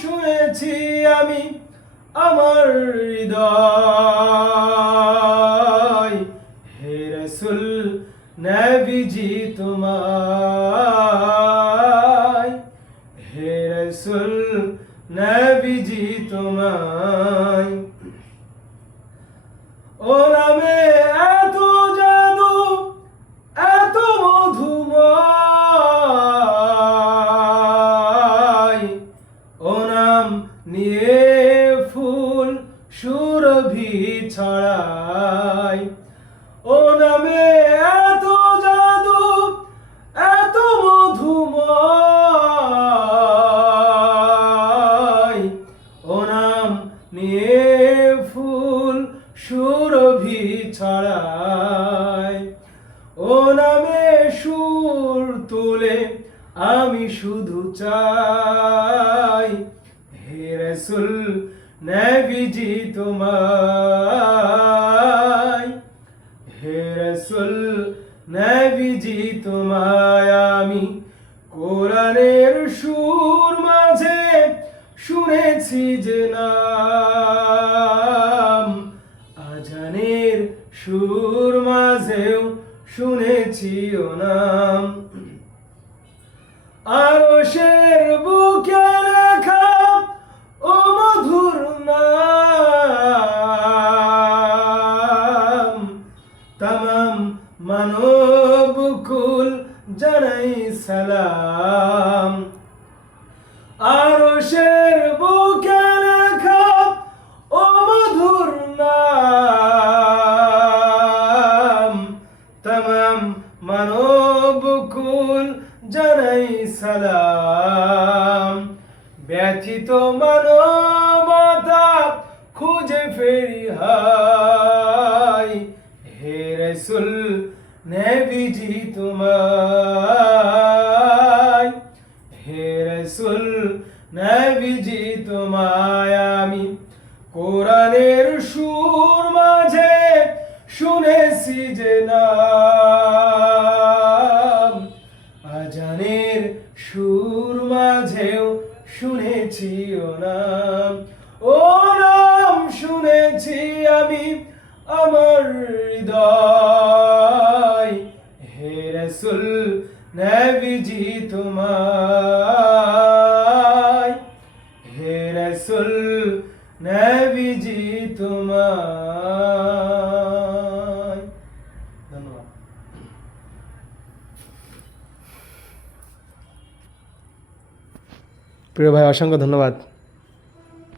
শুনেছি আমি আমার হৃদয়। হে রসুল নবীজি তোমায়। হে রসুল নবীজি তোমায়। ও নাম নিয়ে ফুল সুরভি ছড়ায় ও নামে এত জাদু, এত মধুময়। ও নাম নিয়ে ফুল সুরভি ছড়ায় ও নামে সুর তুলে আমি শুধু চাই, হে রসুল, নবীজি তোমায়। হে রসুল, নবীজি তোমায় আমি কোরআনের সুর মাঝে শুনেছি যে নাম। আজানের সুর মাঝেও শুনেছি ও নাম। আরশের বুকে লেখা ও মধুর নাম। তাম মানব কুল জানাই সালাম। ব্যথিত মানবতা খুঁজে ফেরি হাই। হে রসুল, নবীজি তোমায়। হে রসুল, নবীজি তোমায় আমি কোরআনের সুর মাঝে শুনেছি যে নাম শুনেছি ও নাম। ও নাম শুনেছি আমি আমার হৃদয়। হে রসুল, নবীজি তোমায়। হে রসুল, নবীজি তোমায় ধন্যবাদ প্রিয় ভাই অসংখ্য ধন্যবাদ।